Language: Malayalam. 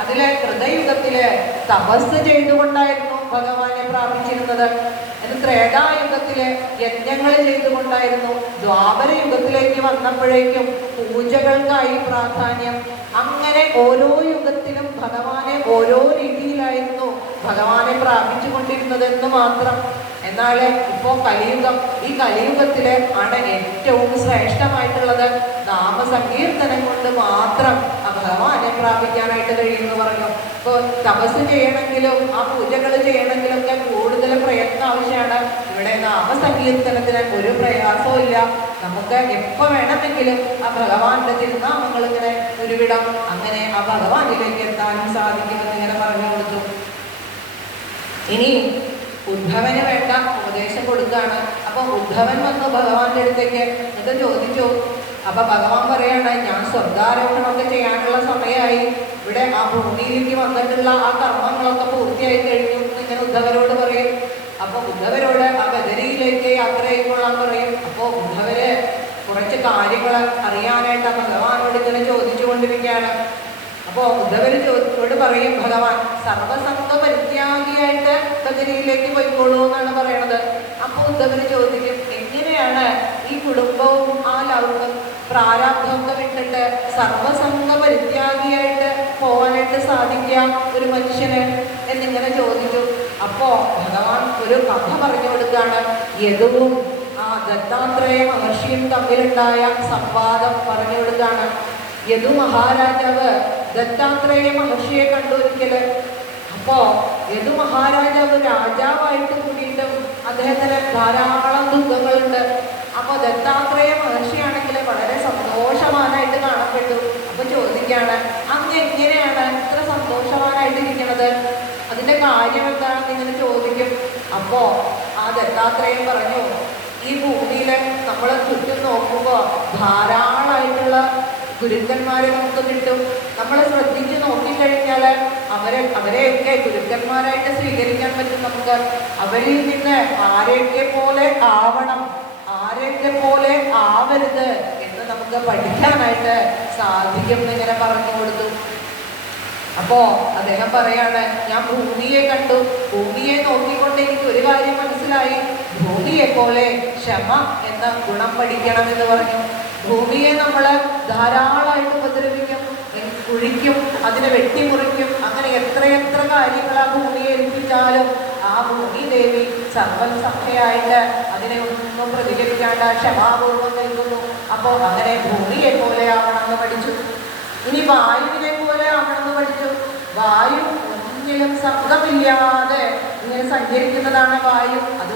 അതിലെ കൃതയുഗത്തില് തപസ് ചെയ്തുകൊണ്ടായിരുന്നു ഭഗവാനെ പ്രാപിച്ചിരുന്നത്. ത്രേതായുഗത്തിലെ യജ്ഞങ്ങൾ ചെയ്തുകൊണ്ടായിരുന്നു. ദ്വാപര യുഗത്തിലേക്ക് വന്നപ്പോഴേക്കും പൂജകൾക്കായി പ്രാധാന്യം. അങ്ങനെ ഓരോ യുഗത്തിലും ഭഗവാനെ ഓരോ രീതിയിലായിരുന്നു ഭഗവാനെ പ്രാപിച്ചുകൊണ്ടിരുന്നതെന്ന് മാത്രം. എന്നാൽ ഇപ്പോൾ കലിയുഗം, ഈ കലിയുഗത്തിലെ ആണ് ഏറ്റവും ശ്രേഷ്ഠമായിട്ടുള്ളത്. നാമസങ്കീർത്തനം കൊണ്ട് മാത്രം ആ ഭഗവാനെ പ്രാപിക്കാനായിട്ട് കഴിയുമെന്ന് പറഞ്ഞു. ഇപ്പോൾ തപസ് ചെയ്യണമെങ്കിലും ആ പൂജകൾ ചെയ്യണമെങ്കിലും ഒക്കെ കൂടുതൽ പ്രയത്നം ആവശ്യമാണ്. ഇവിടെ നാമസങ്കീർത്തനത്തിന് ഒരു പ്രയാസവും ഇല്ല. നമുക്ക് എപ്പോൾ വേണമെങ്കിലും ആ ഭഗവാന്റെ തിരുനാമങ്ങൾ ഇങ്ങനെ ഉരുവിടാം. അങ്ങനെ ആ ഭഗവാനിലേക്ക് എത്താനും സാധിക്കുമെന്ന് ഇങ്ങനെ പറഞ്ഞു കൊടുത്തു. ഇനി ഉദ്ധവന് വേണ്ട ഉപദേശം കൊടുക്കുകയാണ്. അപ്പൊ ഉദ്ധവൻ വന്നു ഭഗവാന്റെ അടുത്തേക്ക്, എന്നിട്ട് ചോദിച്ചു. അപ്പൊ ഭഗവാൻ പറയാണ്, ഞാൻ സ്വർഗാരോഹണമൊക്കെ ചെയ്യാനുള്ള സമയമായി, ഇവിടെ ആ ഭൂമിയിലേക്ക് വന്നിട്ടുള്ള ആ കർമ്മങ്ങളൊക്കെ പൂർത്തിയായി കഴിഞ്ഞു ഇങ്ങനെ ഉദ്ധവരോട് പറയും. അപ്പൊ ഉദ്ധവരോട് ആ ബദരിയിലേക്ക് യാത്ര ചെയ്തുകൊള്ളാൻ പറയും. അപ്പൊ ഉദ്ധവര് കുറച്ച് കാര്യങ്ങൾ അറിയാനായിട്ട് ആ ഭഗവാനോട് ഇങ്ങനെ ചോദിച്ചുകൊണ്ടിരിക്കുകയാണ്. അപ്പോൾ ഉദ്ധവരോട് പറയും ഭഗവാൻ, സർവസംഗ പരിത്യാഗിയായിട്ട് ബദരിയിലേക്ക് പോയിക്കോളൂ എന്നാണ് പറയണത്. അപ്പോൾ ഉദ്ധവര് ചോദിക്കും, എങ്ങനെയാണ് ഈ കുടുംബവും ആ ലൗകം പ്രാരാബ്ധമൊക്കെ വിട്ടിട്ട് സർവസംഗ പരിത്യാഗിയായിട്ട് പോകാനായിട്ട് സാധിക്കാം ഒരു മനുഷ്യന് എന്നിങ്ങനെ ചോദിച്ചു. അപ്പോൾ ഭഗവാൻ ഒരു കഥ പറഞ്ഞു കൊടുക്കുകയാണ്. യദുവും ആ ദത്താത്രേയ മഹർഷിയും തമ്മിലുണ്ടായ സംവാദം പറഞ്ഞു കൊടുക്കുകയാണ്. യദു മഹാരാജാവ് ദത്താത്രേയ മഹർഷിയെ കണ്ടു ഒരിക്കല്. അപ്പോ യദു മഹാരാജാവ് രാജാവായിട്ട് കൂടിയിട്ടും അദ്ദേഹത്തിന് ധാരാളം ദുഃഖങ്ങളുണ്ട്. അപ്പൊ ദത്താത്രേയ മഹർഷിയാണെങ്കിൽ വളരെ സന്തോഷവാനായിട്ട് കാണപ്പെട്ടു. അപ്പൊ ചോദിക്കുകയാണ്, അങ്ങ് എങ്ങനെയാണ് ഇത്ര സന്തോഷവാനായിട്ടിരിക്കുന്നത്, അതിന്റെ കാര്യം എന്താണെന്ന് ഇങ്ങനെ ചോദിക്കും. അപ്പോ ആ ദത്താത്രേയൻ പറഞ്ഞു, ഈ ഭൂമിയിൽ നമ്മൾ ചുറ്റും നോക്കുമ്പോൾ ധാരാളമായിട്ടുള്ള ഗുരുക്കന്മാരെ നമുക്ക് കിട്ടും. നമ്മൾ ശ്രദ്ധിച്ച് നോക്കിക്കഴിഞ്ഞാൽ അവരെയൊക്കെ ഗുരുക്കന്മാരായിട്ട് സ്വീകരിക്കാൻ പറ്റും നമുക്ക്. അവരിൽ നിന്ന് ആരെയൊക്കെ പോലെ ആവണം, ആരെയൊക്കെ പോലെ ആവരുത് എന്ന് നമുക്ക് പഠിക്കാനായിട്ട് സാധിക്കും എന്നിങ്ങനെ പറഞ്ഞു കൊടുത്തു. അപ്പോ അദ്ദേഹം പറയാണ്, ഞാൻ ഭൂമിയെ കണ്ടു, ഭൂമിയെ നോക്കിക്കൊണ്ട് എനിക്ക് ഒരു കാര്യം മനസ്സിലായി, ഭൂമിയെ പോലെ ക്ഷമ എന്ന ഗുണം പഠിക്കണമെന്ന് പറഞ്ഞു. ഭൂമിയെ നമ്മൾ ധാരാളമായിട്ട് ഉപദ്രവിക്കും, കുഴിക്കും, അതിനെ വെട്ടിമുറിക്കും, അങ്ങനെ എത്രയെത്ര കാര്യങ്ങൾ ആ ഭൂമിയെ ഏൽപ്പിച്ചാലും ആ ഭൂമി ദേവി സർവസഭയായിട്ട് അതിനെ ഒന്നും പ്രതികരിക്കാണ്ട് ക്ഷമാപൂർവ്വം നൽകുന്നു. അപ്പോൾ അങ്ങനെ ഭൂമിയെ പോലെ ആവണമെന്ന് പഠിച്ചു. ഇനി വായുവിനെ പോലെ ആവണമെന്ന് പഠിച്ചു. വായു ഒന്നിലും ശബ്ദമില്ലാതെ ഇങ്ങനെ സഞ്ചരിക്കുന്നതാണ് വായു. അത്